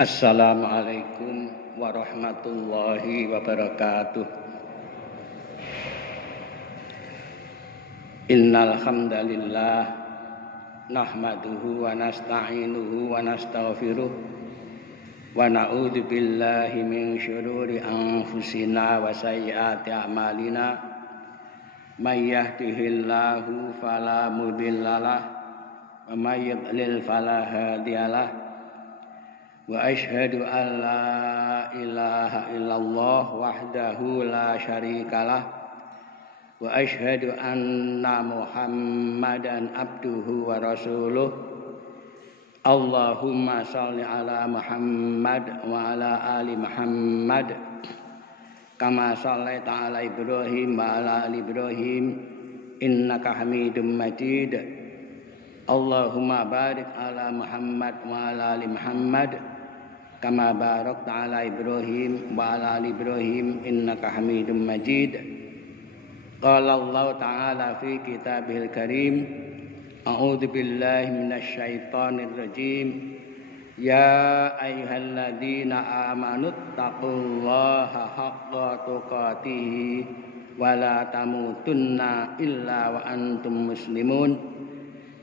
Assalamualaikum warahmatullahi wabarakatuh. Innal hamdalillah nahmaduhu wa nasta'inuhu wa nastaghfiruh wa na'udzu billahi min syururi anfusina wa sayyiati a'malina. May yahdihillahu fala mudhillalah wa may yudlil fala hadiyalah. Wa asyhadu an la ilaha illallah wahdahu la syarikalah wa asyhadu anna Muhammadan abduhu wa rasuluh. Allahumma shalli ala Muhammad wa ala ali Muhammad kama shallaita ala Ibrahim wa ala ali Ibrahim innaka Hamidum Majid. Allahumma barik ala Muhammad wa ala ali Muhammad kama barakta ala Ibrahim wa ala ali Ibrahim innaka Hamidum Majid. Qala Allah ta'ala fi kitabihil karim, a'udzu billahi minasy syaithanir rajim. Ya ayyuhalladzina amanu taqullaha haqqa tuqatih wa la tamutunna illa wa antum muslimun.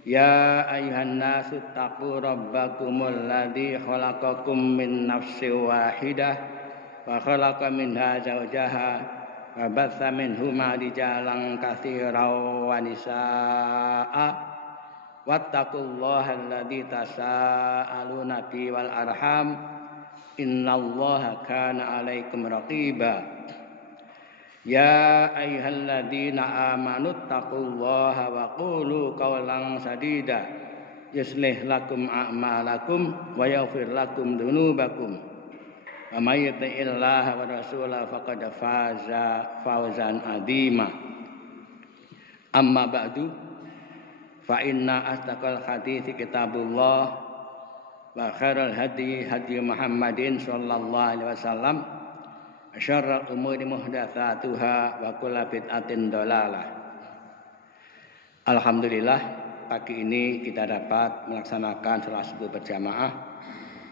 Ya ayuhan nasu taqu rabbakumul ladzi khalaqakum min nafsin wahidah wa khalaqa minha zawjaha wa batsa minhuma rijalan katsiran wa nisaa'a wattaqullaha alladzi tasaaluna bihi wal arham innallaha kana 'alaikum raqiba. Ya ayyuhalladzina amanu taqullaha wa qulu qawlan sadida yuslih lakum a'malakum wa yaghfir lakum dzunubakum wa may yuti'illaha wa rasulahu faqad faza fawzan 'azima. Amma ba'du, fa inna astaqal hadithi kitabullah wa khairal hadi hadi Muhammadin sallallahu alaihi wasallam. Syarrul umuri muhdatsatuha wa kullu bid'atin dhalalah. Alhamdulillah, pagi ini kita dapat melaksanakan salat subuh berjamaah.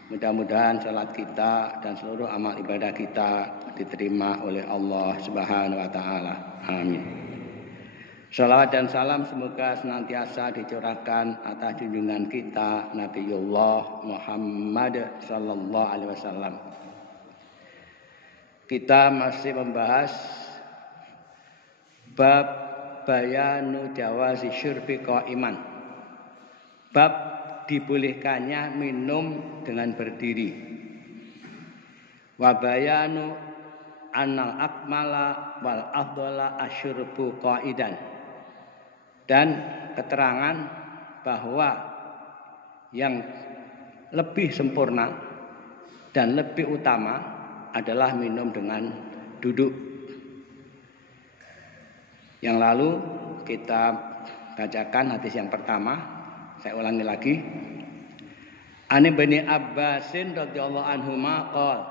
Mudah-mudahan salat kita dan seluruh amal ibadah kita diterima oleh Allah Subhanahu wa taala. Amin. Shalawat dan salam semoga senantiasa dicurahkan atas junjungan kita Nabiullah Muhammad sallallahu alaihi wasallam. Kita masih membahas bab bayanu jawazi syurbi qaiman. Bab dibolehkannya minum dengan berdiri. Wa bayanu annal akmala wal afdhala asyurbu qaidan. Dan keterangan bahwa yang lebih sempurna dan lebih utama adalah minum dengan duduk. Yang lalu kita bacakan hadis yang pertama. Saya ulangi lagi. Ani Ibnu Abbasin radhiyallahu anhuma qol.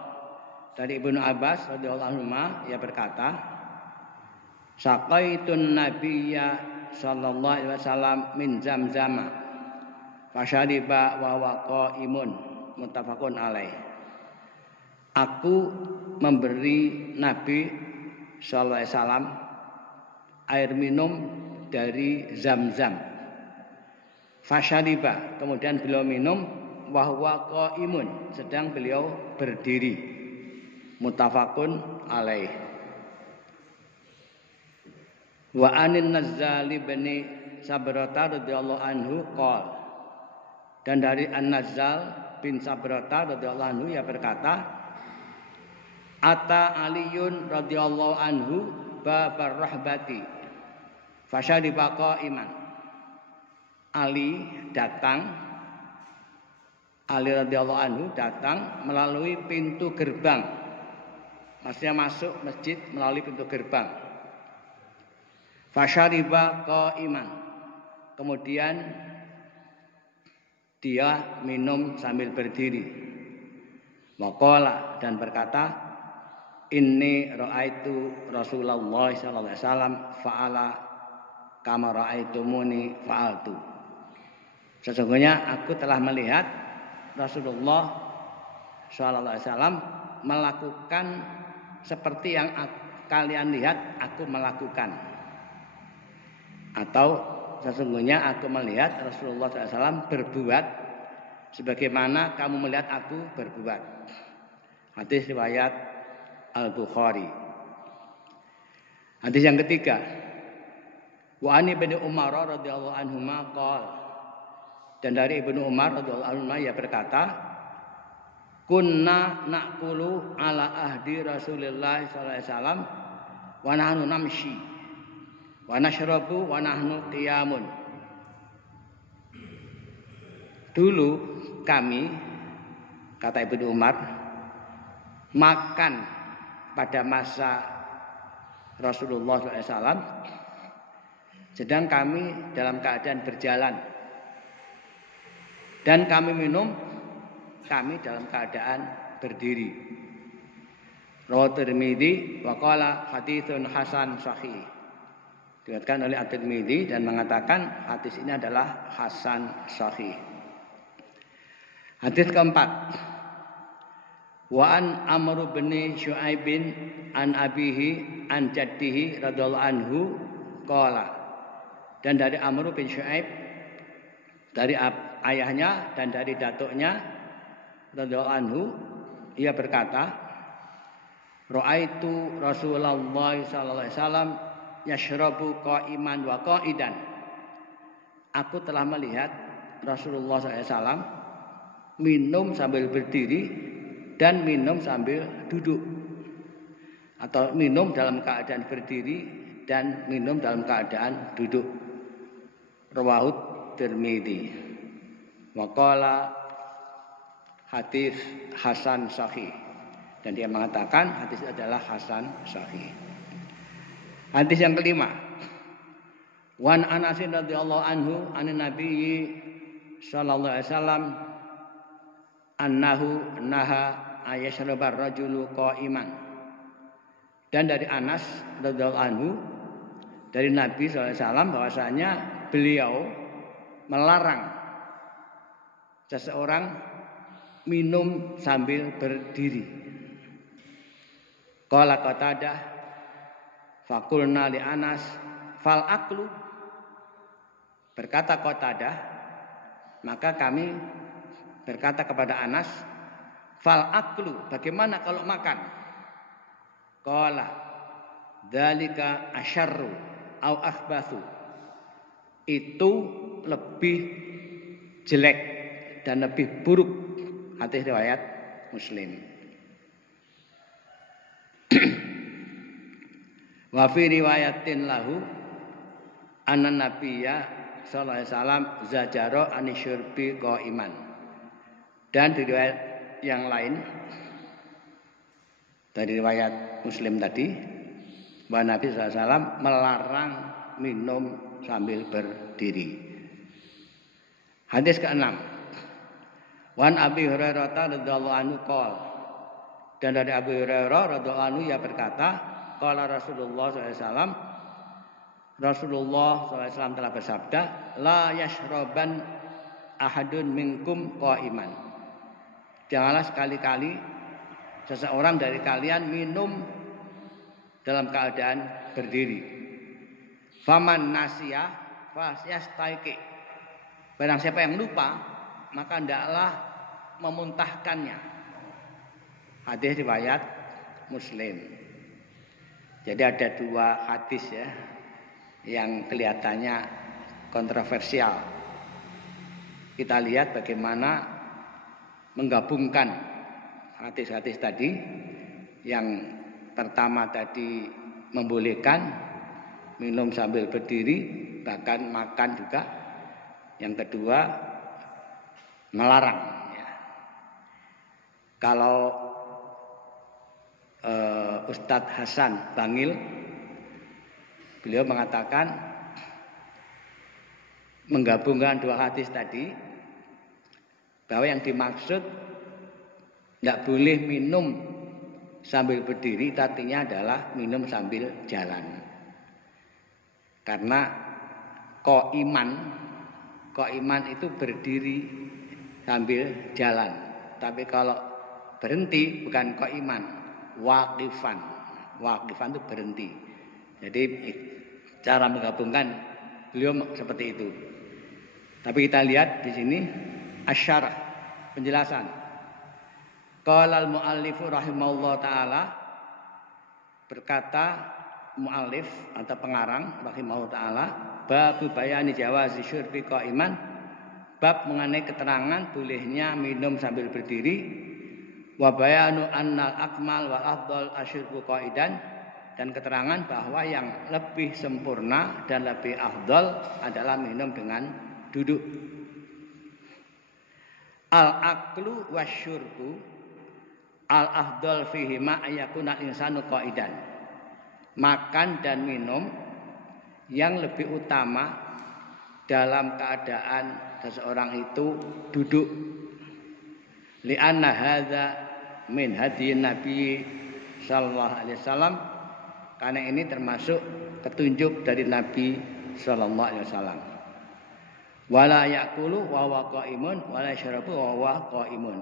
Dari Ibnu Abbas radhiyallahu anhuma ia berkata, Saqaitun nabiyya sallallahu alaihi wasallam min zamzama fasyariba wa huwa qaimun muttafaqun alaih. Aku memberi Nabi sallallahu alaihi wasallam air minum dari Zam-Zam. Fasyariba, kemudian beliau minum wa huwa qaimun, sedang beliau berdiri. Muttafaqun alaih. Wa anin Nazzal bin Sabrata radhiyallahu anhu qala. Dan dari An-Nazzal bin Sabrata radhiyallahu anhu ia berkata, Ata Aliyun radhiyallahu anhu babar rahbati fasyariba qaiman. Ali radhiyallahu anhu datang melalui pintu gerbang. Maksudnya masuk masjid melalui pintu gerbang. Fasyariba qaiman. Kemudian dia minum sambil berdiri. Waqala, dan berkata, Inni ra'aitu Rasulullah sallallahu alaihi wasallam fa'ala kama ra'aitumuni fa'altu. Sesungguhnya aku telah melihat Rasulullah sallallahu alaihi wasallam melakukan seperti yang kalian lihat aku melakukan, atau sesungguhnya aku melihat Rasulullah SAW berbuat sebagaimana kamu melihat aku berbuat. Hadis riwayat Al-Bukhari. Hadis yang ketiga, wa ani bin Umar radhiyallahu anhuma qala, dan dari Ibnu Umar radhiyallahu anhu ia berkata, kunna naqulu ala ahdi Rasulillah sallallahu alaihi wasallam wa nahnu namshi wa nashrabu wa nahnu qiyamun. Dulu kami, kata Ibnu Umar, makan pada masa Rasulullah SAW, sedang kami dalam keadaan berjalan, dan kami minum, kami dalam keadaan berdiri. Rawahu Tirmidzi wa qala haditsun hasan sahih. Diriwayatkan oleh At-Tirmidzi dan mengatakan hadis ini adalah hasan sahih. Hadis keempat, wa an Amr bin Syu'aib an abihi an jaddihi radhiyallahu anhu qala, dan dari Amr bin Syu'aib, dari ayahnya dan dari datuknya radhiyallahu anhu, ia berkata, ra'aitu Rasulullah sallallahu alaihi wasallam yashrabu qa'iman wa qa'idan. Aku telah melihat Rasulullah sallallahu alaihi wasallam minum sambil berdiri dan minum sambil duduk, atau minum dalam keadaan berdiri dan minum dalam keadaan duduk. Rawahu Tirmidzi wa qala hadis hasan sahih, dan dia mengatakan hadis adalah hasan sahih. Hadis yang kelima, wan Anas radhiyallahu anhu anin Nabi sallallahu alaihi wasallam annahu naha ayashrabar rajulu qa'iman, dan dari Anas radhiyallahu anhu dari Nabi sallallahu alaihi wasallam bahwasanya beliau melarang seseorang minum sambil berdiri. Qala Qatadah faqulna li Anas fal aklu, berkata Qatadah, maka kami berkata kepada Anas, fal aklu, bagaimana kalau makan? Qala dzalika asyarru au akhbathu, itu lebih jelek dan lebih buruk. Hadis riwayat Muslim. Wa fi riwayatin lahu anna nabiyya sallallahu alaihi wasallam zajara anisyurbi qaiman, dan di riwayat yang lain dari riwayat Muslim tadi bahwa Nabi sallallahu alaihi wasallam melarang minum sambil berdiri. Hadis ke-6, wan Abi Hurairah radhiyallahu anhu qala, dan dari Abu Hurairah radhiyallahu anhu ia berkata, qala Rasulullah sallallahu alaihi wasallam, Rasulullah sallallahu alaihi wasallam telah bersabda, la yashraban ahadun minkum qa'iman, janganlah sekali-kali seseorang dari kalian minum dalam keadaan berdiri. Faman nasiya fasyastaiqi, barang siapa yang lupa maka hendaklah memuntahkannya. Hadis riwayat Muslim. Jadi ada dua hadis ya yang kelihatannya kontroversial. Kita lihat bagaimana menggabungkan hadis-hadis tadi. Yang pertama tadi membolehkan minum sambil berdiri, bahkan makan juga. Yang kedua melarang. Ya. Kalau Ustadz Hasan Bangil, beliau mengatakan menggabungkan dua hadis tadi, bahwa yang dimaksud tidak boleh minum sambil berdiri, artinya adalah minum sambil jalan. Karena qaiman itu berdiri sambil jalan. Tapi kalau berhenti, bukan qaiman, waqifan. Waqifan itu berhenti. Jadi cara menggabungkan beliau seperti itu. Tapi kita lihat di sini asyarah, penjelasan. Qala al-muallifu rahimahullah taala, berkata muallif atau pengarang rahimahullah taala, bab bayani jawazi syurbi qaiman, bab mengenai keterangan bolehnya minum sambil berdiri, wa bayanu annal akmal wal afdal asyurbu qaidan, dan keterangan bahwa yang lebih sempurna dan lebih afdal adalah minum dengan duduk. Al-aklu wasyurbu al-afdal fihi ma ayakuna insanu qaidan. Makan dan minum yang lebih utama dalam keadaan seseorang itu duduk. Li'anna hadza min hadiyin Nabi sallallahu alaihi wasallam, karena ini termasuk petunjuk dari Nabi sallallahu alaihi wasallam. Wala yaqulu wa huwa qaimun wala yashrabu wa huwa qaimun.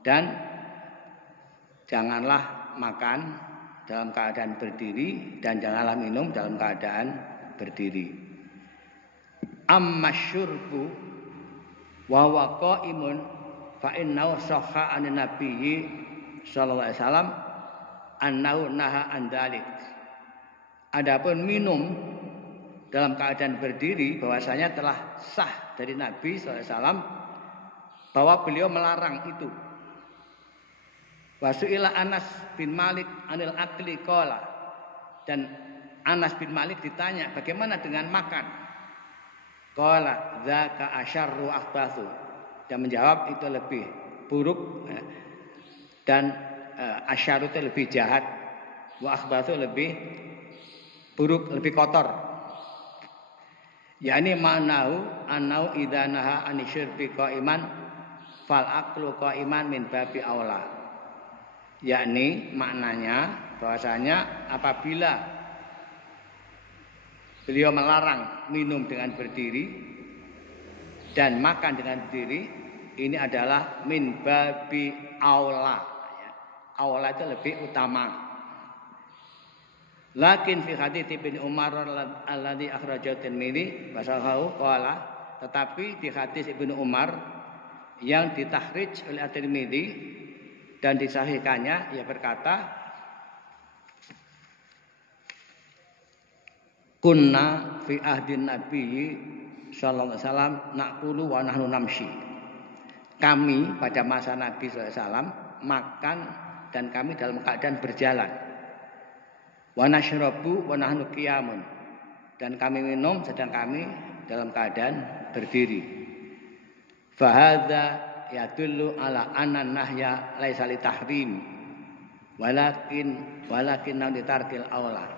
Dan janganlah makan dalam keadaan berdiri dan janganlah minum dalam keadaan berdiri. Amma syurbu wa huwa qaimun fa innahu sahha an nabiyyi sallallahu alaihi wasallam annahu naha an dzalik. Adapun minum dalam keadaan berdiri bahwasanya telah sah dari Nabi sallallahu alaihi wasallam bahwa beliau melarang itu. Wasu'ila Anas bin Malik anil akli qala, dan Anas bin Malik ditanya bagaimana dengan makan. Qala dzaka asyarru akhbathu, dan menjawab itu lebih buruk dan asyarru itu lebih jahat, wa akhbathu lebih buruk, lebih kotor. Yani ma'nahu annau idza naha anisyirbi qaiman fal aklu qaiman min babi aula. Yakni maknanya bahwasanya apabila beliau melarang minum dengan berdiri dan makan dengan berdiri, ini adalah min babi aula. Aula itu lebih utama. Lakin fi hadits Ibnu Umar alladzi akhrajahu Tirmidzi wasahahu qala, tetapi di hadis Ibnu Umar yang ditahridz oleh At-Tirmidzi dan disahihkannya, ia berkata, kunna fi ahdin nabiyyi sallallahu alaihi wasallam naqulu wa nahnu namshi. Kami pada masa Nabi sallallahu alaihi wasallam makan dan kami dalam keadaan berjalan. Wa nashrabu wa nahnu qiyamun, dan kami minum sedang kami dalam keadaan berdiri. Fa hadza yadullu ala anna nahya laisa li tahrim walakin litarkil aula.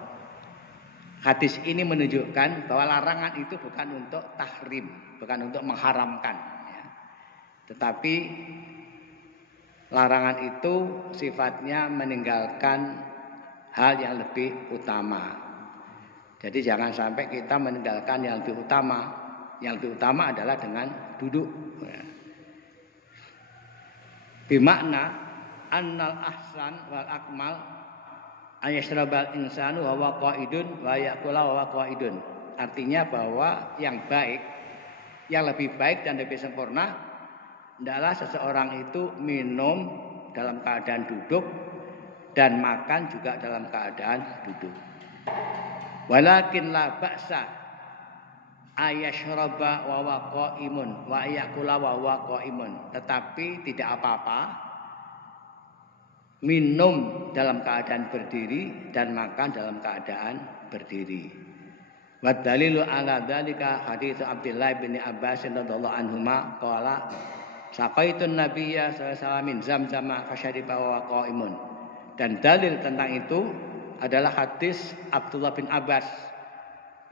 Hadis ini menunjukkan bahwa larangan itu bukan untuk tahrim, bukan untuk mengharamkan, ya. Tetapi larangan itu sifatnya meninggalkan hal yang lebih utama. Jadi jangan sampai kita meninggalkan yang lebih utama. Yang lebih utama adalah dengan duduk, ya. Bimakna annal ahsan wal akmal ayashrabal insanu wa huwa qaidun wa yaqula wa huwa qaidun. Artinya bahwa yang baik, yang lebih baik dan lebih sempurna adalah seseorang itu minum dalam keadaan duduk dan makan juga dalam keadaan duduk. Walakin la ba'sa ayashraba wa huwa qaimun wa yaqula wa huwa qaimun. Tetapi tidak apa-apa minum dalam keadaan berdiri dan makan dalam keadaan berdiri. Wa dalilu ala dzalika hadits Abdullah bin Abbas radhiyallahu anhuma qala saqaitun nabiyya sallallahu alaihi wasallam min zamzam fasyariba wa qaimun. Dan dalil tentang itu adalah hadis Abdullah bin Abbas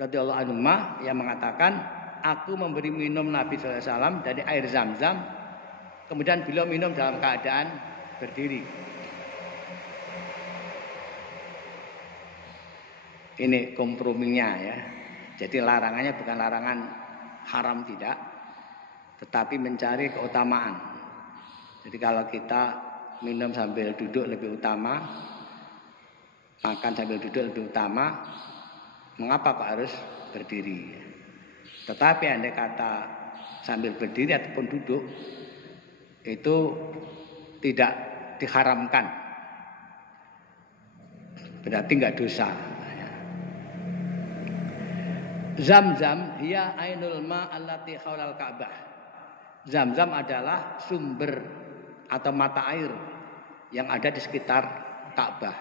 radhiyallahu anhu yang mengatakan, aku memberi minum Nabi sallallahu alaihi wasallam dari air Zam-Zam, kemudian beliau minum dalam keadaan berdiri. Ini komprominya, ya. Jadi larangannya bukan larangan haram, tidak, tetapi mencari keutamaan. Jadi kalau kita minum sambil duduk lebih utama, makan sambil duduk lebih utama, mengapa kok harus berdiri? Tetapi andai kata sambil berdiri ataupun duduk itu tidak diharamkan, berarti enggak dosa. Zam-zam hiya ainul ma allati haulal Ka'bah. Zam-zam adalah sumber atau mata air yang ada di sekitar Ka'bah.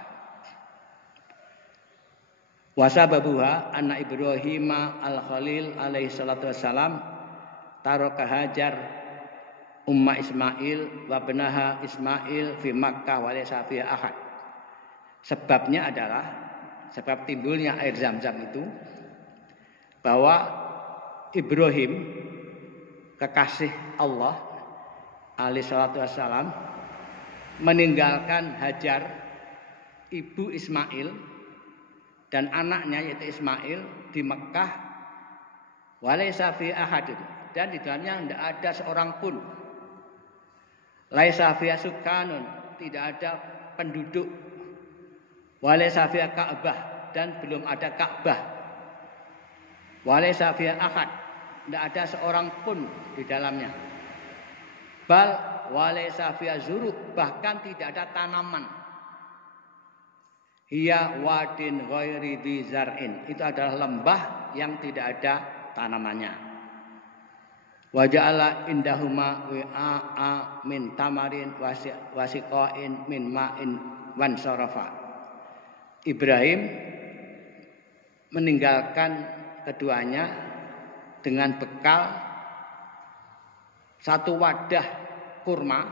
Wasababuha anna Ibrahim al-Khalil alaihi salatu wassalam taraka Hajar umma Ismail wa benaha Ismail fi Makkah wa laysa fiha ahad. Sebabnya adalah sebab timbulnya air Zam-zam itu bahwa Ibrahim kekasih Allah alaihi salatu wassalam meninggalkan Hajar ibu Ismail dan anaknya yaitu Ismail di Mekah walaysa fi ahadin, dan di dalamnya tidak ada seorang pun, laisa fi sukanun, tidak ada penduduk, walaysa fi Ka'bah, dan belum ada Ka'bah, walaysa fi ahad, tidak ada seorang pun di dalamnya, bal walaysa fi zuru, bahkan tidak ada tanaman. Hiya wadin ghairi dzar'in, itu adalah lembah yang tidak ada tanamannya. Wa ja'ala indahuma wa'a min tamarin wasiqain min ma'in wan sarafa. Ibrahim meninggalkan keduanya dengan bekal satu wadah kurma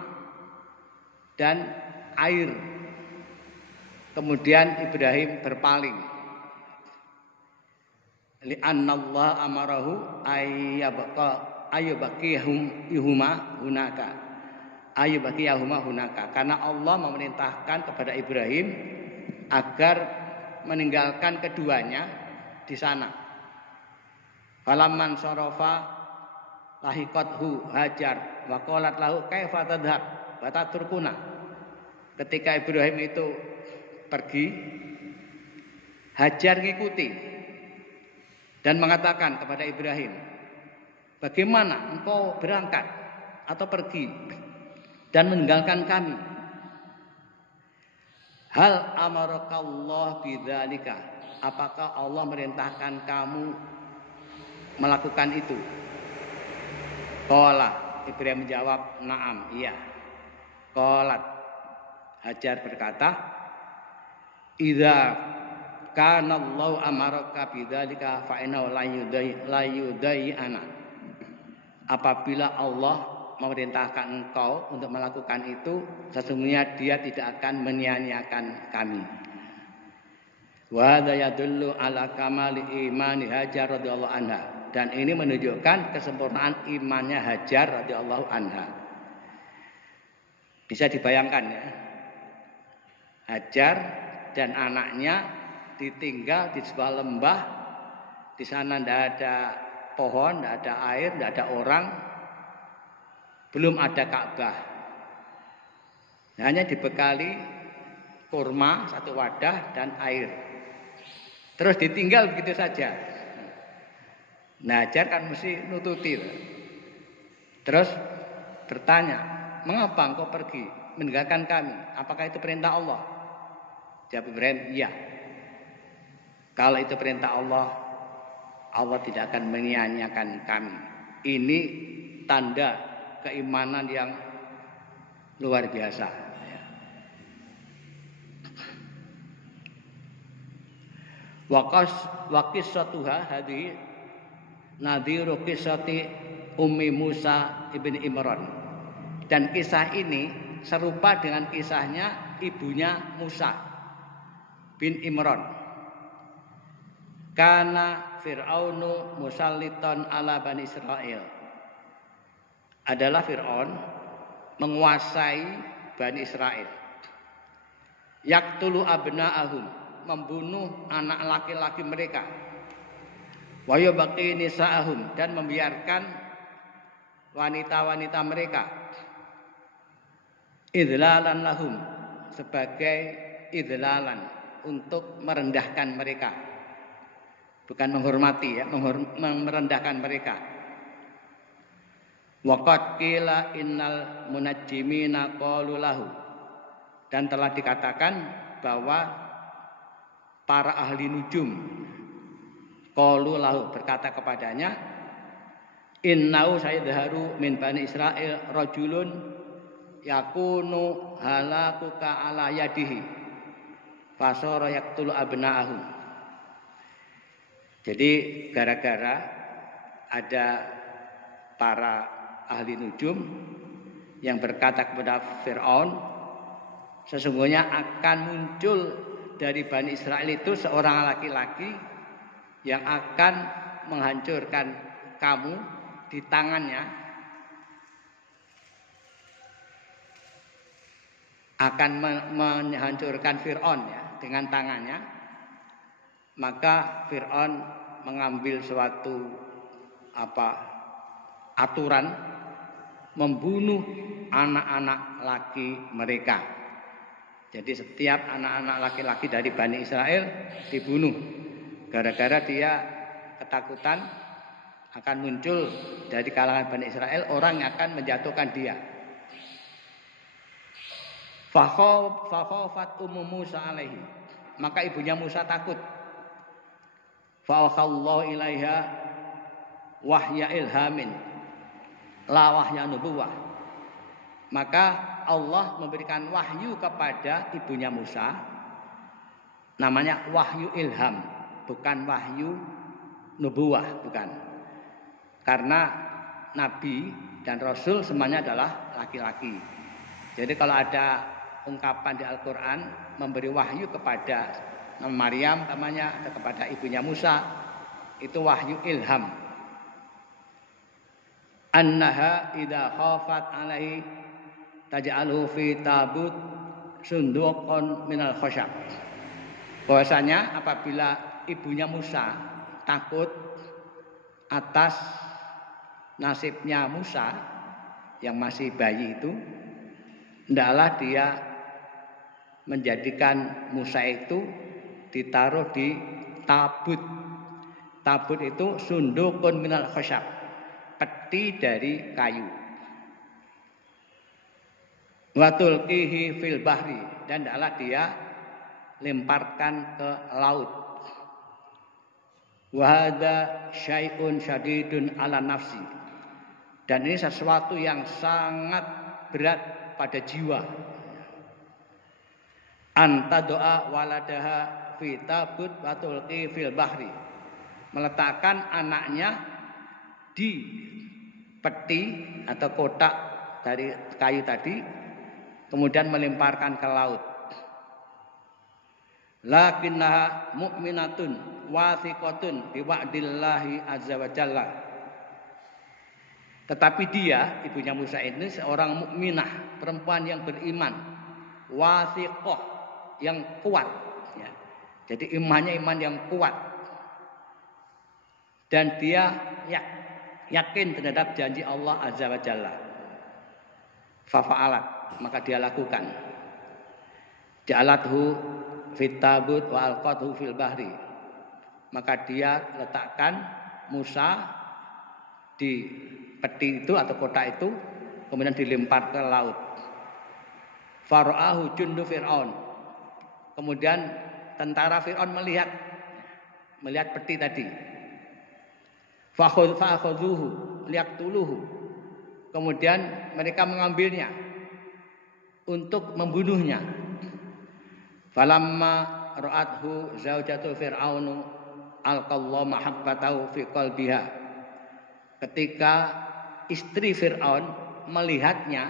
dan air. Kemudian Ibrahim berpaling. Li'annallaha amarahu ayyubaqiyahuma hunaka. Karena Allah memerintahkan kepada Ibrahim agar meninggalkan keduanya di sana. Falamman sarafa lahiqathu Hajar wa qalat lahu kaifa tadhhab wa tatrukuna. Ketika Ibrahim itu pergi, Hajar ngikuti dan mengatakan kepada Ibrahim, bagaimana engkau berangkat atau pergi dan meninggalkan kami? Hal amarakallah bidzalika, apakah Allah merintahkan kamu melakukan itu? Qala, Ibrahim menjawab, na'am, iya. Qalat, Hajar berkata, idza kana Allahu amaraka bidzalika fa innahu la yudayana. Apabila Allah memerintahkan engkau untuk melakukan itu, sesungguhnya Dia tidak akan menyia-nyiakan kami. Wa hadza yadullu ala kamali imani Hajar radhiyallahu anha, dan ini menunjukkan kesempurnaan imannya Hajar radhiyallahu anha. Bisa dibayangkan ya, Hajar dan anaknya ditinggal di sebuah lembah, di sana tidak ada pohon, tidak ada air, tidak ada orang, belum ada Ka'bah, hanya dibekali kurma satu wadah dan air, terus ditinggal begitu saja. Nah, Hajar kan mesti nututi, terus bertanya, mengapa engkau pergi meninggalkan kami? Apakah itu perintah Allah? Jawab Ibrahim, iya. Kalau itu perintah Allah, Allah tidak akan menyia-nyiakan kami. Ini tanda keimanan yang luar biasa. Waqisatuha hadhi nadhiru qissati Ummi Musa ibn Imran. Dan kisah ini serupa dengan kisahnya ibunya Musa bin Imran. Kana Fir'aunu musallitan ala Bani Israel. Adalah Fir'aun menguasai Bani Israel. Yaktulu abna'ahum, membunuh anak laki-laki mereka. Wa yubaqi nisa'ahum, dan membiarkan wanita-wanita mereka. idlalan lahum, sebagai idlalan, untuk merendahkan mereka, bukan menghormati ya, merendahkan mereka. Waqad qila innal munajjimina qalu lahu, dan telah dikatakan bahwa para ahli nujum qalu lahu, berkata kepadanya, innau sayadharu min bani Israil rajulun yakunu halakuka ala yadihi fasara yaqtulu abna'ahum. Jadi gara-gara ada para ahli nujum yang berkata kepada Fir'aun, sesungguhnya akan muncul dari Bani Israel itu seorang laki-laki yang akan menghancurkan kamu di tangannya, akan menghancurkan Fir'aun ya, dengan tangannya. Maka Fir'aun mengambil suatu aturan membunuh anak-anak laki mereka. Jadi setiap anak-anak laki-laki dari Bani Israel dibunuh, gara-gara dia ketakutan akan muncul dari kalangan Bani Israel orang yang akan menjatuhkan dia. Fakhafat ummu Musa alaihi, maka ibunya Musa takut. Fa'akhallahu ilaiha wahya ilhamin la wahya nubuwah, maka Allah memberikan wahyu kepada ibunya Musa, namanya wahyu ilham, bukan wahyu nubuwah, bukan. Karena nabi dan rasul semuanya adalah laki-laki. Jadi kalau ada ungkapan di Al-Quran memberi wahyu kepada Maryam namanya, atau kepada ibunya Musa, itu wahyu ilham. Annaha idza khafat alaihi taj'aluhu fi tabut sunduqan minal khashab. Bahwasanya apabila ibunya Musa takut atas nasibnya Musa yang masih bayi itu, hendaklah dia menjadikan Musa itu ditaruh di tabut. Tabut itu sunduqun minal khashab, peti dari kayu. Wa tulqihi fil bahri, dan hendaklah dia lemparkan ke laut. Wa hadza syai'un syadidun ala nafsi, dan ini sesuatu yang sangat berat pada jiwa. Anta doa waladaha fi tabut wa tulqi fil bahri, meletakkan anaknya di peti atau kotak dari kayu tadi, kemudian melemparkan ke laut. Lakinnaha mu'minatun wathiqatun biwa'dillahi azza wa jalla. Tetapi dia, ibunya Musa ini seorang mukminah, perempuan yang beriman, wathiqah, yang kuat ya. Jadi imannya iman yang kuat, dan dia yakin terhadap janji Allah azza wa jalla. Fafa'alat, maka dia lakukan. Ja'alathu fit tabut wa alqathu fil bahri, maka dia letakkan Musa di peti itu atau kotak itu, kemudian dilempar ke laut. Fara'ahu jundu Fir'aun, kemudian tentara Fir'aun melihat peti tadi. Fa'akhudhuhu liyaqtuluhu, kemudian mereka mengambilnya untuk membunuhnya. Falamma ra'athu zaujatu Fir'aunu alqallahu mahabbatahu fi qalbiha, ketika istri Fir'aun melihatnya,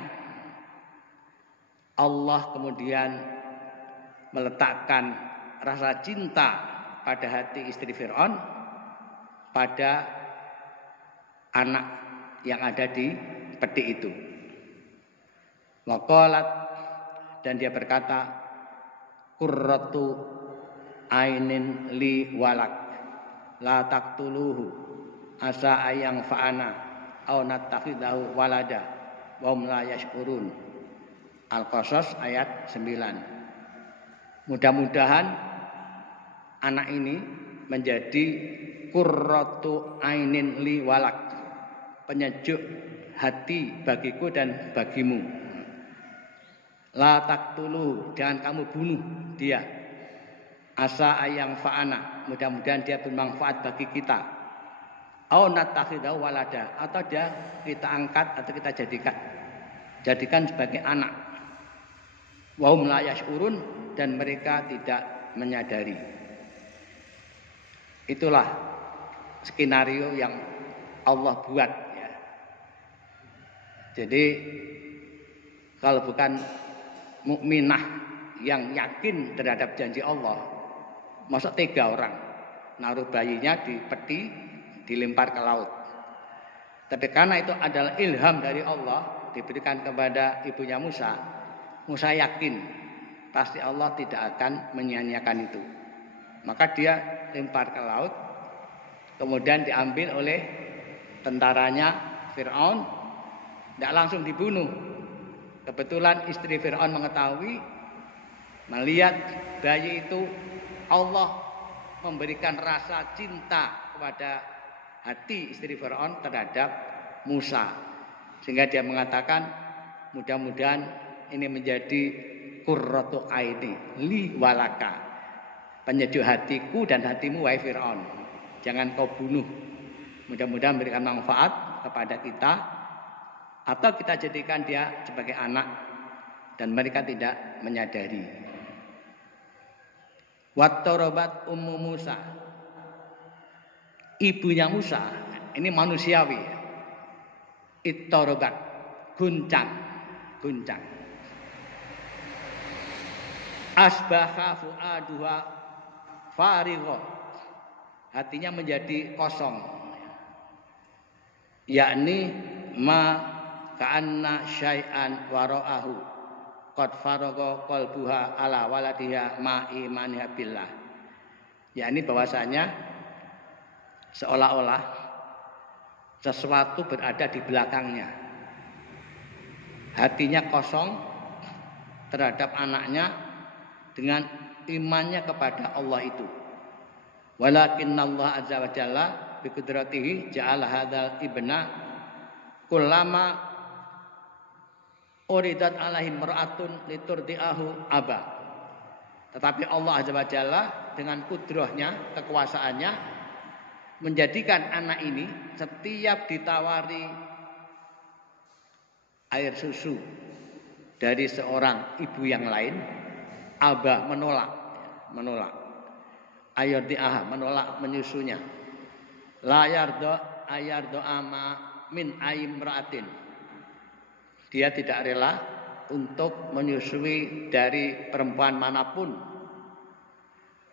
Allah kemudian meletakkan rasa cinta pada hati istri Fir'aun pada anak yang ada di peti itu. Waqalat, dan dia berkata, qurratu ainin li walak la taqtuluhu asa ayang fa'ana au nattakhidahu walada wa hum la yashkurun. Al-Qasas ayat 9. Mudah-mudahan anak ini menjadi qurratu ainin li walak, penyejuk hati bagiku dan bagimu. La taqtulu, jangan kamu bunuh dia. Asa ayang fa'ana, mudah-mudahan dia bermanfaat bagi kita. Au natakhidahu walada, atau dia kita angkat atau kita jadikan sebagai anak. Wa hum la yash'urun, dan mereka tidak menyadari. Itulah skenario yang Allah buat ya. Jadi kalau bukan mukminah yang yakin terhadap janji Allah, masa tega orang naruh bayinya di peti dilempar ke laut. Tapi karena itu adalah ilham dari Allah diberikan kepada ibunya Musa, Musa yakin pasti Allah tidak akan menyia-nyiakan itu. Maka dia lempar ke laut, kemudian diambil oleh tentaranya Fir'aun, tidak langsung dibunuh. Kebetulan istri Fir'aun mengetahui, melihat bayi itu, Allah memberikan rasa cinta kepada hati istri Fir'aun terhadap Musa, sehingga dia mengatakan, mudah-mudahan ini menjadi qurratu aini li walaka, penyejuk hatiku dan hatimu wahai Fir'aun, jangan kau bunuh, mudah-mudahan memberikan manfaat kepada kita, atau kita jadikan dia sebagai anak dan mereka tidak menyadari. Wattorobat ummu Musa, ibunya Musa, ini manusiawi, ittorobat, guncang. Asbaha fuaduha farigho, hatinya menjadi kosong, yakni ma ka'anna syai'an wara'ahu qad faragha qalbuha ala waladiha ma imaniha billah, yakni bahwasanya seolah-olah sesuatu berada di belakangnya, hatinya kosong terhadap anaknya dengan imannya kepada Allah itu. Walakinnallaha azza wa jalla bi qudratihi ja'ala hadzal ibna kullama uridat alaihi mar'atun liturdiahu aba. Tetapi Allah azza wa jalla dengan kudrahnya, kekuasaannya, menjadikan anak ini setiap ditawari air susu dari seorang ibu yang lain, aba, menolak. Ayardi'aha, menolak menyusunya. La yardo ama min aimra'atin, dia tidak rela untuk menyusui dari perempuan manapun.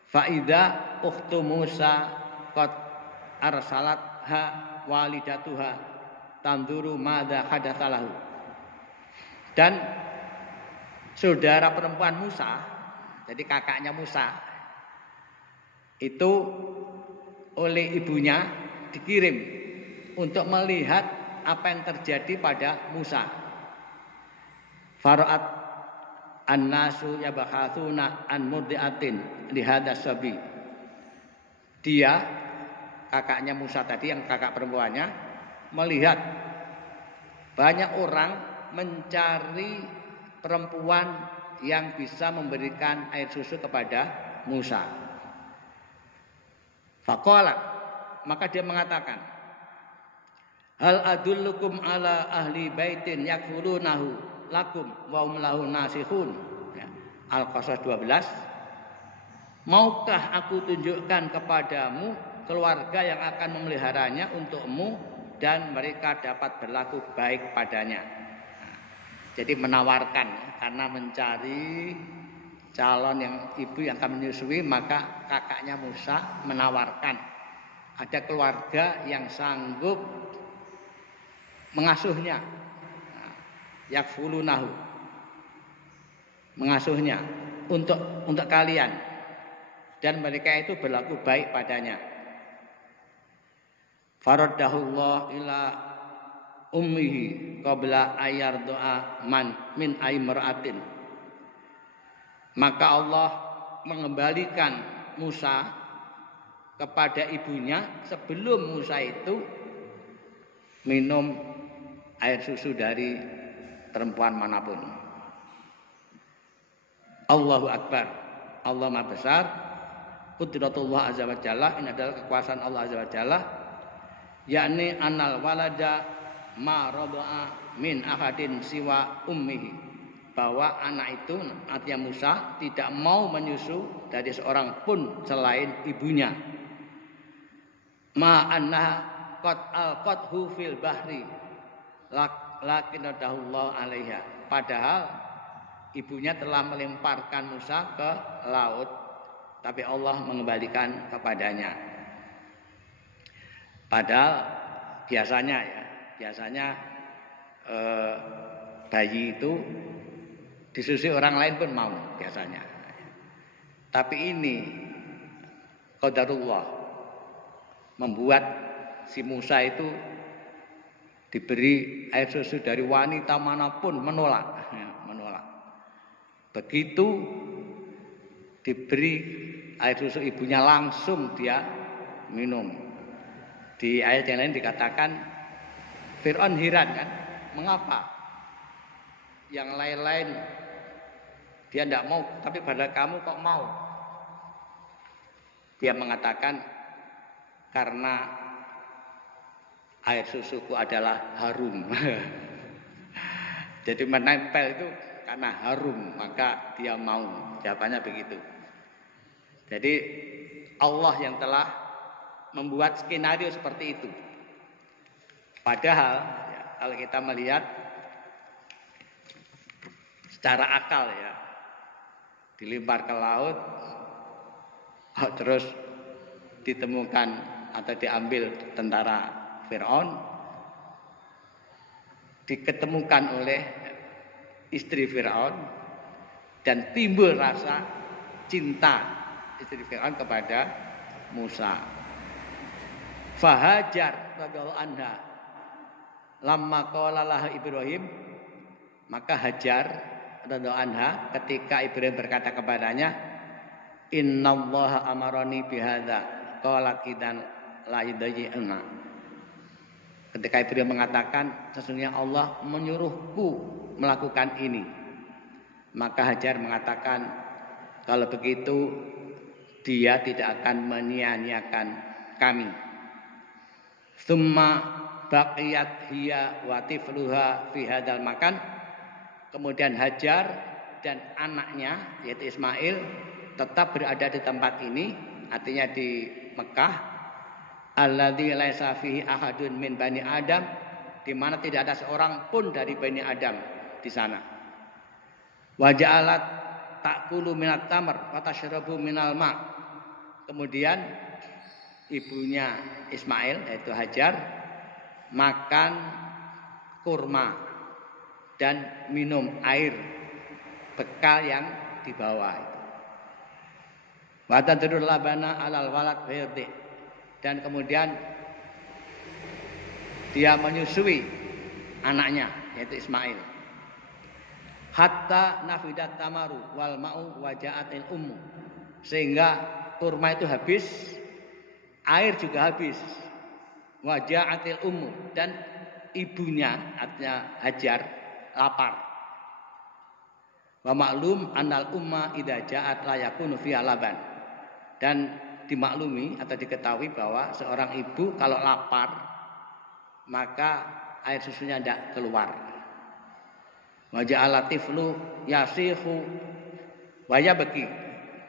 Fa'idha ukhtu Musa qad arsalatha walidatuha tanduru madza hadatsalahu, dan saudara perempuan Musa, jadi kakaknya Musa itu oleh ibunya dikirim untuk melihat apa yang terjadi pada Musa. Fara'at an-nasu yabhatsuna an murdiatin li hadzal sabi, dia kakaknya Musa tadi, yang kakak perempuannya, melihat banyak orang mencari perempuan yang bisa memberikan air susu kepada Musa. Faqala, maka dia mengatakan, hal adullukum ala ahli baitin yakfulunahu lakum wa hum lahu nasihun. Al-Qasas 12. Maukah aku tunjukkan kepadamu keluarga yang akan memeliharanya untukmu dan mereka dapat berlaku baik padanya. Jadi menawarkan, karena mencari calon yang ibu yang akan menyusui, maka kakaknya Musa menawarkan ada keluarga yang sanggup mengasuhnya, yakfulunahu, mengasuhnya untuk kalian, dan mereka itu berlaku baik padanya. Faraddahullah ila ummihi qabla ayar doa man min aimraatin. Maka Allah mengembalikan Musa kepada ibunya sebelum Musa itu minum air susu dari perempuan manapun. Allahu Akbar. Allah Maha Besar. Qudratullah Azza wa Jalla, ini adalah kekuasaan Allah Azza wa Jalla, yakni anal walada ma radaa min ahadin siwa ummihi, bahwa anak itu artinya Musa tidak mau menyusu dari seorang pun selain ibunya. Ma annaha qad alqathu fil bahri lakinadahullah alaiha, padahal ibunya telah melemparkan Musa ke laut, tapi Allah mengembalikan kepadanya. Padahal biasanya bayi itu disusui orang lain pun mau biasanya. Tapi ini qadarullah membuat si Musa itu diberi air susu dari wanita manapun menolak. Begitu diberi air susu ibunya langsung dia minum. Di ayat yang lain dikatakan Fir'aun heran kan, mengapa yang lain-lain dia tidak mau, tapi pada kamu kok mau? Dia mengatakan karena air susuku adalah harum. Jadi menempel itu karena harum, maka dia mau. Jawabannya begitu. Jadi Allah yang telah membuat skenario seperti itu. Padahal ya, kalau kita melihat secara akal ya, dilempar ke laut, terus ditemukan atau diambil tentara Fir'aun, diketemukan oleh istri Fir'aun, dan timbul rasa cinta istri Fir'aun kepada Musa. Fahajar radhiyallahu anha lamma qala lahu Ibrahim, maka Hajar radhiyallahu anha ketika Ibrahim berkata kepadanya, innallaha amarani bihadza qala kidan la yudayyi'na. Ketika Ibrahim mengatakan sesungguhnya Allah menyuruhku melakukan ini, maka Hajar mengatakan kalau begitu dia tidak akan menyia-nyiakan kami. Tsumma baqiyat hiya wa tifluha fi hadzal makan. Kemudian Hajar dan anaknya yaitu Ismail tetap berada di tempat ini, artinya di Mekah. Alladzi laisa fihi ahadun min bani Adam, di mana tidak ada seorang pun dari bani Adam di sana. Wa ja'alat ta'kulu minat tamr wa tashrabu minal ma. Kemudian ibunya Ismail yaitu Hajar makan kurma dan minum air bekal yang dibawa itu. Wa tadrul labana alal walad wirdi, dan kemudian dia menyusui anaknya yaitu Ismail. Hatta nafidat tamaru wal ma'u wa ja'atil ummu, sehingga kurma itu habis, air juga habis. Wa ja'atil ummu, dan ibunya artinya Hajar lapar. Wa maklum annal umma idza ja'at la yakunu fiha laban, dan dimaklumi atau diketahui bahwa seorang ibu kalau lapar maka air susunya tidak keluar. Wa ja'ala tiflu yasihu wa yabki,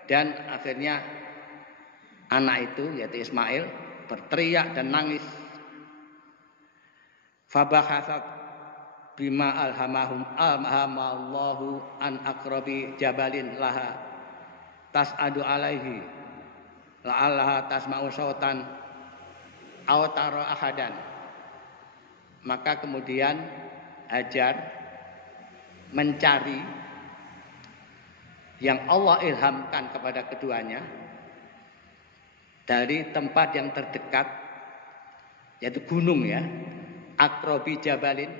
dan akhirnya anak itu yaitu Ismail berteriak dan nangis. Fabahatsat bima alhamallahu an aqrabi jabalin laha tas'adu alaihi la'allaha tasma'u sautan aw tara ahadan. Maka kemudian Hajar mencari yang Allah ilhamkan kepada keduanya dari tempat yang terdekat yaitu gunung ya, akrobi jabalin,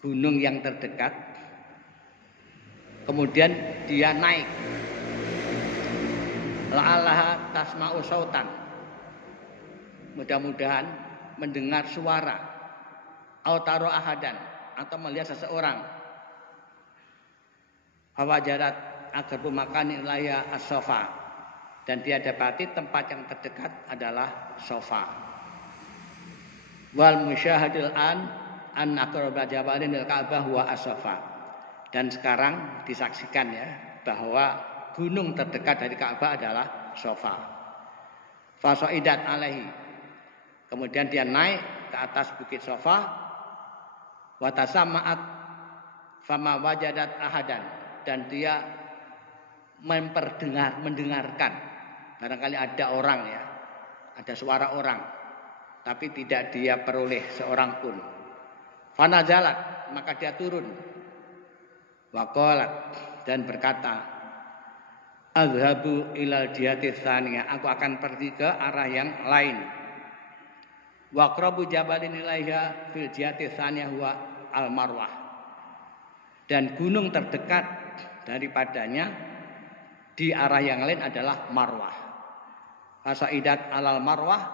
gunung yang terdekat. Kemudian dia naik. La'alaha tasma'u sautan. Mudah-mudahan mendengar suara. Autaro ahadan, atau melihat seseorang. Fawajarat agar pemakan ilaya as-sofa, dan dia dapati tempat yang terdekat adalah sofa. Wal musyahadil an aqraba jabalin lil Ka'bah wa as-sofa. Dan sekarang disaksikan ya bahwa gunung terdekat dari Ka'bah adalah sofa. Fasaidat alaihi. Kemudian dia naik ke atas bukit sofa. Watasama'at fama wajadat ahadan, dan dia mendengarkan. Barangkali ada orang ya, ada suara orang, tapi tidak dia peroleh seorang pun. Fanazalat, maka dia turun. Waqalat, dan berkata, azhabu ilal jihati tsaniyah, aku akan pergi ke arah yang lain. Waqrabu jabalin ilaiha fil jihati tsaniyah huwa al-Marwah, dan gunung terdekat daripadanya di arah yang lain adalah Marwah. Fasaidat alal Marwah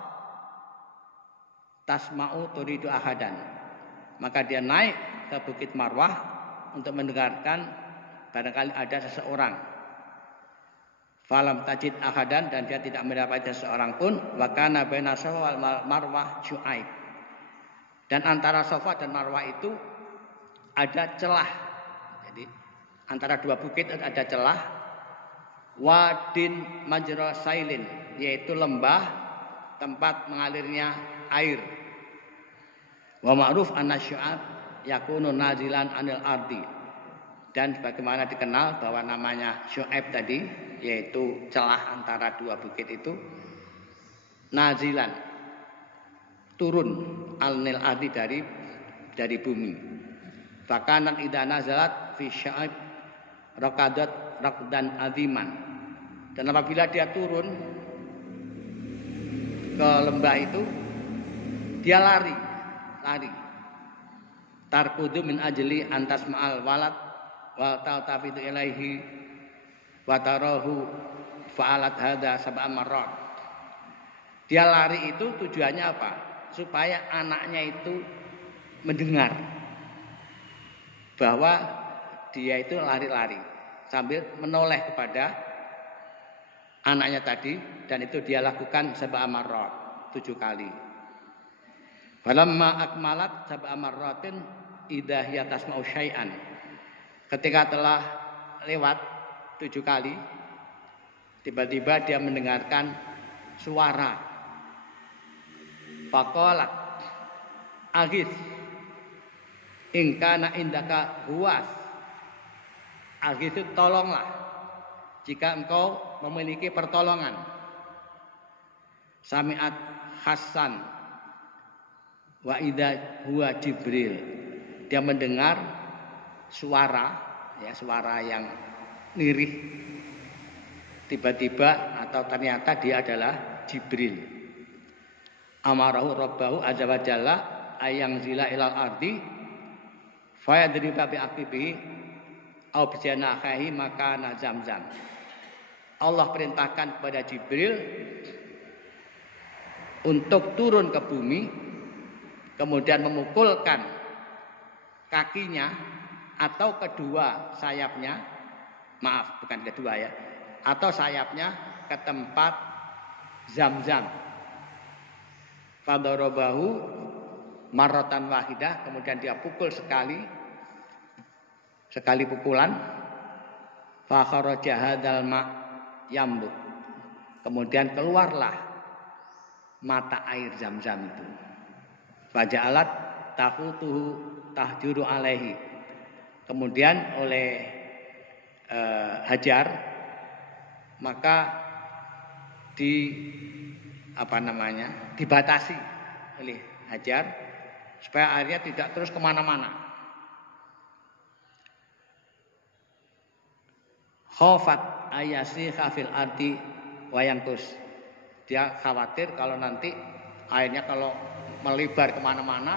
tasma'u turidu ahadan, maka dia naik ke bukit Marwah untuk mendengarkan barangkali ada seseorang. Falam tajid ahadan, dan dia tidak mendapati seseorang pun. Wa kana baina Safa wal Marwah Syu'aib, dan antara Safa dan Marwah itu ada celah. Jadi antara dua bukit ada celah. Wadin majra sailin, yaitu lembah tempat mengalirnya air. Wa ma'ruf anna syu'ab yakunu nazilan anil ardi, dan sebagaimana dikenal bahwa namanya Syu'aib tadi, yaitu celah antara dua bukit itu, nazilan, turun, anil ardi, dari bumi. Fakanan idza nazalat fi Syu'aib raqadat raqdan aziman, dan apabila dia turun ke lembah itu, dia lari. Tarkudu min ajli antas ma'al walad wa ta'tafidu ilaihi wa tarahu fa'alat hadza sab'a marrat. Dia lari itu tujuannya apa? Supaya anaknya itu mendengar bahwa dia itu lari-lari sambil menoleh kepada anaknya tadi, dan itu dia lakukan sab'a marrat, 7 kali. Falamma akmalat sab'a marratin idza hiya tasma'u syai'an. Ketika telah lewat 7 kali, tiba-tiba dia mendengarkan suara. Faqalat aghis in kana indaka huwas. Aghis itu tolonglah jika engkau memiliki pertolongan. Sami'at Hasan wa idza huwa Jibril. Dia mendengar suara, ya, suara yang lirih. Tiba-tiba atau ternyata dia adalah Jibril. Amarahu rabbahu azza wa jalla ayang zila ilal ardi fayadriba bi aqibihi aw bi janahihi makana Zamzam. Allah perintahkan kepada Jibril untuk turun ke bumi, kemudian memukulkan kakinya atau kedua sayapnya, maaf bukan kedua ya, atau sayapnya ke tempat Zamzam. Fadarabahu marratan wahidah, kemudian dia pukul sekali pukulan. Fa kharaja hadzal ma yambu, kemudian keluarlah mata air Zamzam itu. Faja'alat taqutuhu tahjuru alaihi, kemudian oleh Hajar maka dibatasi oleh Hajar supaya airnya tidak terus kemana-mana. Khafat ayasi khafil ardi wayangkus, dia khawatir kalau nanti airnya kalau melebar kemana-mana,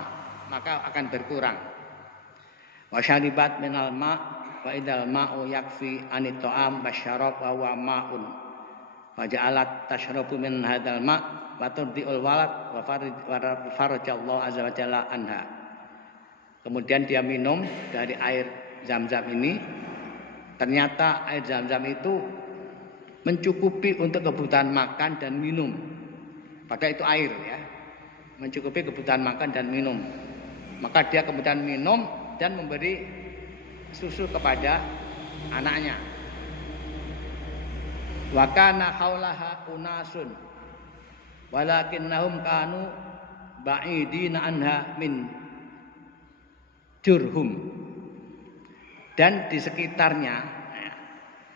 maka akan berkurang. Wa syaribat minal ma' wa idal ma'u yakfi anit ta'am wasyarab wa huwa ma'un. Wa ja'alat tashrabu min hadzal ma' wa turdi'ul walad wa farajallahu azza wa jalla anha. Kemudian dia minum dari air Zam-Zam ini. Ternyata air Zam-Zam itu mencukupi untuk kebutuhan makan dan minum. Padahal itu air ya. Mencukupi kebutuhan makan dan minum. Maka dia kemudian minum dan memberi susu kepada anaknya. Wa kana haulaha unasun walakinnahum kanu ba'idina anha min jurhum. Dan di sekitarnya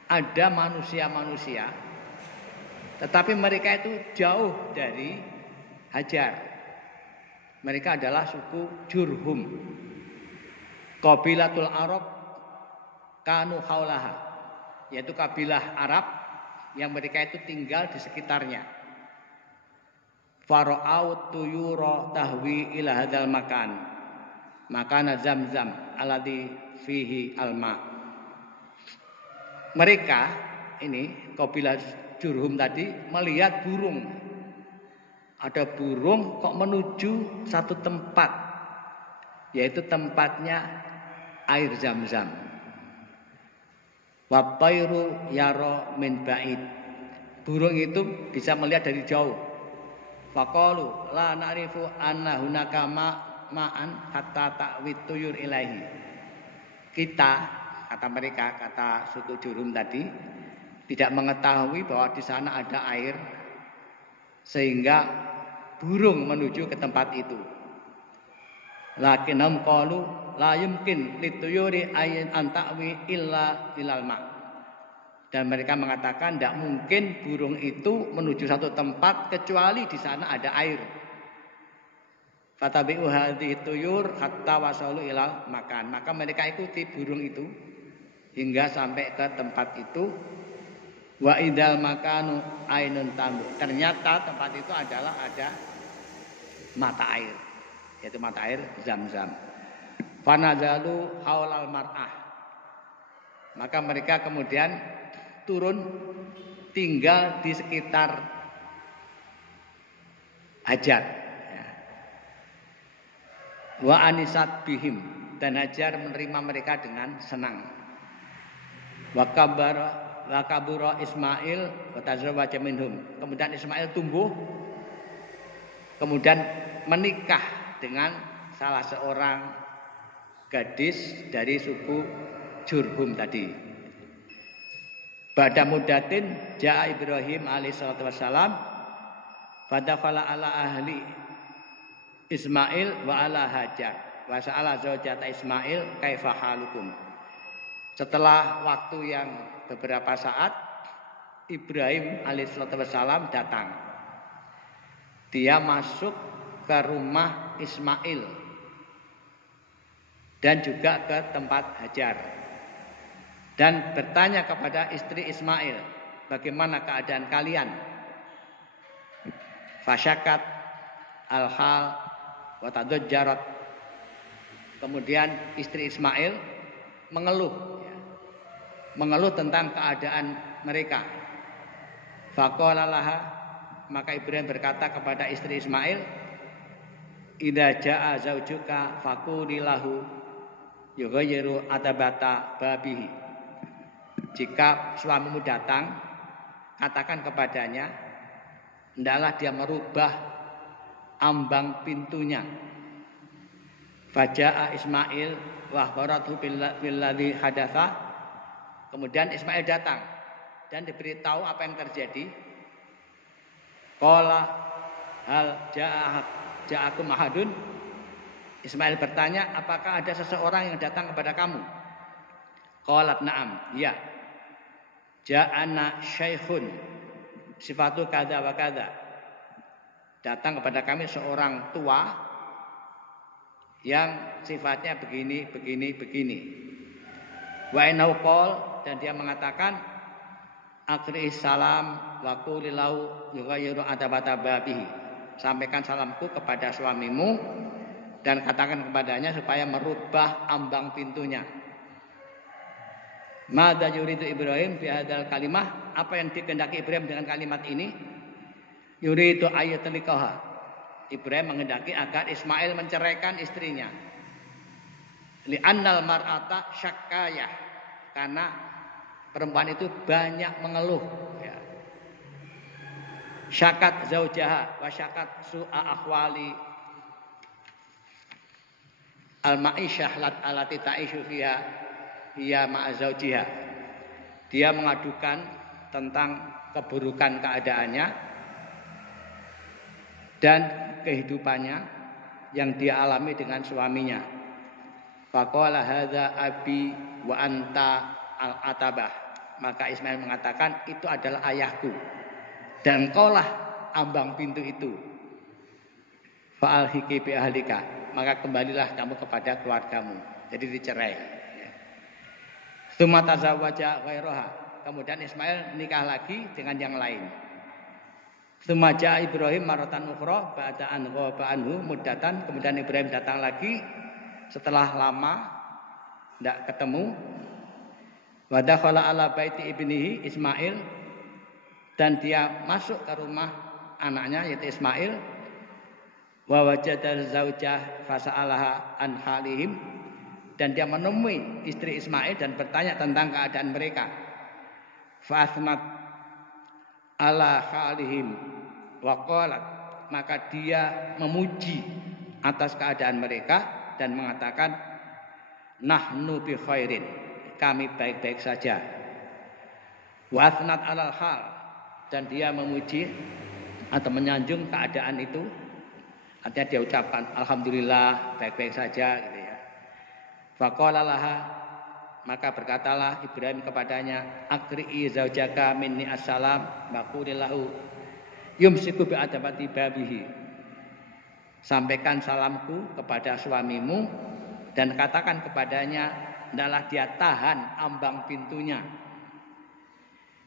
ada manusia-manusia, tetapi mereka itu jauh dari Hajar. Mereka adalah suku Jurhum. Qabilatul Arab kanu haulaha, yaitu kabilah Arab yang mereka itu tinggal di sekitarnya. Fara'aut tuyura tahwi ila hadzal makan. Makana Zam-Zam alladhi fihi alma. Mereka ini kabilah Jurhum tadi melihat burung. Ada burung kok menuju satu tempat, yaitu tempatnya air Zam-Zam. Wa tayru yara min ba'id. Burung itu bisa melihat dari jauh. Faqalu la na'rifu anna hunaka ma'an hatta ta'wit tuyur ilaihi. Kita, kata mereka, kata suku Jurhum tadi, tidak mengetahui bahwa di sana ada air sehingga burung menuju ke tempat itu. Lakinnahum qalu la yumkin lituyuri ayyan anta'wi illa ilal ma'. Dan mereka mengatakan tidak mungkin burung itu menuju satu tempat kecuali di sana ada air. Fatabi'u hadhihi tuyur hatta wasalu ilal makan. Maka mereka ikuti burung itu hingga sampai ke tempat itu. Wa idal makanu ainun tambu. Ternyata tempat itu adalah ada mata air, yaitu mata air Zam-Zam. Fanazalu haulal mar'ah. Maka mereka kemudian turun tinggal di sekitar Hajar. Wa anisat bihim, dan Hajar menerima mereka dengan senang. Wa kabura Ismail wa tazawwaja minhum. Kemudian Ismail tumbuh, kemudian menikah dengan salah seorang gadis dari suku Jurhum tadi. Ba'da muddatin ja'a Ibrahim alaihi salatu wassalam fadakhala ala ahli Ismail wa ala Hajar wa sa'ala zaujata Ismail kaifa halukum. Setelah waktu yang beberapa saat, Ibrahim alaihissalatu wassalam datang. Dia masuk ke rumah Ismail dan juga ke tempat Hajar dan bertanya kepada istri Ismail, bagaimana keadaan kalian? Fasyakat al-hal wa tadajjarat. Kemudian istri Ismail mengeluh tentang keadaan mereka. Faqala laha, maka Ibrahim berkata kepada istri Ismail, idza jaa zaujuka faquli lahu yughayyiru atabata babihi. Jika suamimu datang, katakan kepadanya, hendaklah dia merubah ambang pintunya. Faja'a Ismail wa akhbarathu billadzi hadatsa. Kemudian Ismail datang dan diberitahu apa yang terjadi. Qala hal ja'akum ahadun. Ismail bertanya, apakah ada seseorang yang datang kepada kamu? Qalat na'am, ya. Ja'ana syaikhun sifatu kadza wa kadza. Datang kepada kami seorang tua yang sifatnya begini. Wa innahu qol, dan dia mengatakan akri salam wa qulilau yughayyiru atabata babihi. sampaikan salamku kepada suamimu dan katakan kepadanya supaya merubah ambang pintunya. Madza yuridu Ibrahim fi hadzal kalimah, apa yang dikehendaki Ibrahim dengan kalimat ini? Yuridu ayatalikaha. Ibrahim menghendaki agar Ismail menceraikan istrinya. Li'annal mar'ata syakkayah, karena perempuan itu banyak mengeluh, ya. Syakat zaujaha wa syakat su'a akhwali al-ma'isyah allati ta'ishu fiha hiya ma'a zaujiha. Dia mengadukan tentang keburukan keadaannya dan kehidupannya yang dia alami dengan suaminya. Faqala hadza abi wa anta al-atabah. Maka Ismail mengatakan, itu adalah ayahku dan engkaulah ambang pintu itu. Fa'alhiki bi ahlika, maka kembalilah kamu kepada keluargamu. Jadi dicerai. Tsumma tazawwaja ghairaha. Kemudian Ismail nikah lagi dengan yang lain. Tsumma ja'a Ibrahim maratan ukhra ba'da an ghaba anhu muddatan. Kemudian Ibrahim datang lagi setelah lama tidak ketemu. Wa dakhala ala baiti ibnihi Ismail, dan dia masuk ke rumah anaknya yaitu Ismail. Wa wajada zaujah fasa'alaha an halihim, dan dia menemui istri Ismail dan bertanya tentang keadaan mereka. Fa'athnat ala halihim wa qalat, maka dia memuji atas keadaan mereka dan mengatakan, nahnu bi khairin, kami baik-baik saja. Wa athnat alal hal, dan dia memuji atau menyanjung keadaan itu. Artinya dia ucapkan alhamdulillah baik-baik saja gitu ya. Faqala laha, maka berkatalah Ibrahim kepadanya, akri'i zaujaka minni assalam wa qulillahu yumsiku bi adabati babihi. Sampaikan salamku kepada suamimu dan katakan kepadanya, hendaklah dia tahan ambang pintunya.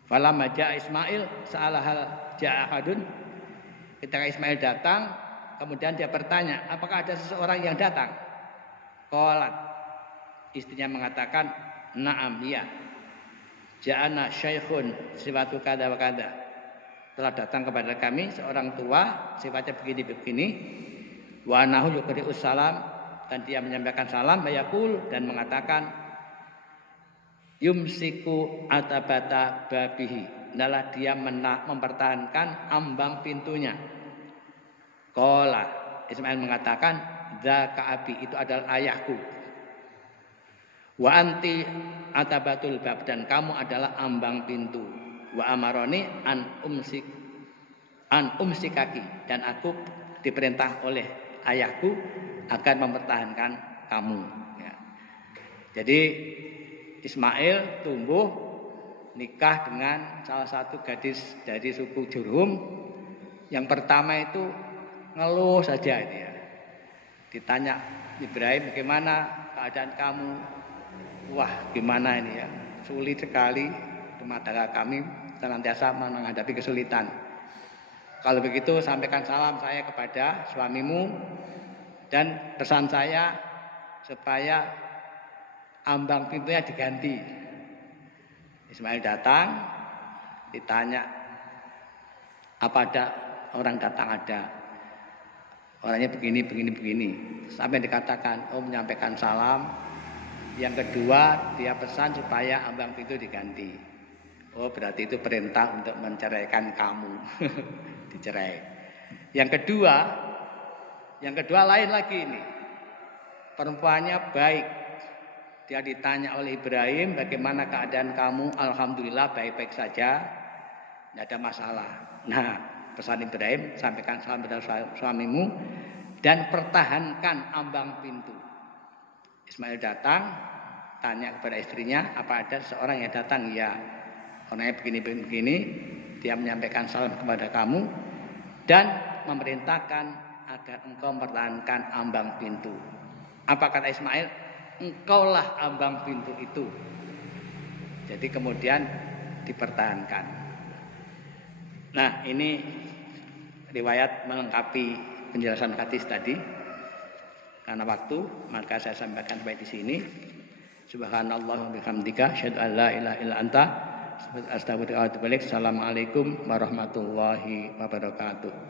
Falamma ja'a Ismail sa'alahal ja'a ahadun. Ketika Ismail datang, kemudian dia bertanya, apakah ada seseorang yang datang? Qalat, istrinya mengatakan, na'am, iya. Ja'ana syaikhun sifatu kada wa kada. Telah datang kepada kami seorang tua, sifatnya begini-begini. Wa anahu yuqri'us salam, dan dia menyampaikan salam bayaqul, dan mengatakan yumsiku atabata babihi, adalah dia mempertahankan ambang pintunya. Qala, Ismail mengatakan, dzaka abi, itu adalah ayahku. Wa anti atabatul bab, dan kamu adalah ambang pintu. Wa amaroni an umsikaki, dan aku diperintah oleh ayahku agar mempertahankan kamu. Ya. Jadi Ismail tumbuh nikah dengan salah satu gadis dari suku Jurhum. Yang pertama itu ngeluh saja dia. Ditanya Ibrahim, bagaimana keadaan kamu? Wah, gimana ini ya? Sulit sekali, rumah tangga kami senantiasa menghadapi kesulitan. Kalau begitu sampaikan salam saya kepada suamimu dan pesan saya supaya ambang pintunya diganti. Ismail datang, ditanya, apa ada orang datang? Ada. Orangnya begini. Sampai dikatakan, oh menyampaikan salam. Yang kedua, dia pesan supaya ambang pintu diganti. Oh berarti itu perintah untuk menceraikan kamu. Dicerai. Yang kedua lain lagi ini. Perempuannya baik. Dia ditanya oleh Ibrahim, bagaimana keadaan kamu? Alhamdulillah baik-baik saja, tidak ada masalah. Nah, pesan Ibrahim, sampaikan salam kepada suamimu dan pertahankan ambang pintu. Ismail datang, tanya kepada istrinya, apa ada seorang yang datang? Ya, orangnya begini. Dia menyampaikan salam kepada kamu dan memerintahkan agar engkau mempertahankan ambang pintu. Apa kata Ismail? Engkaulah ambang pintu itu. Jadi kemudian dipertahankan. Nah, ini riwayat melengkapi penjelasan hadis tadi. Karena waktu, maka saya sampaikan sampai di sini. Subhanallah wa bihamdika, asyhadu an la ilaha illa anta, astaghfiruka wa atubu ilaik. Assalamualaikum warahmatullahi wabarakatuh.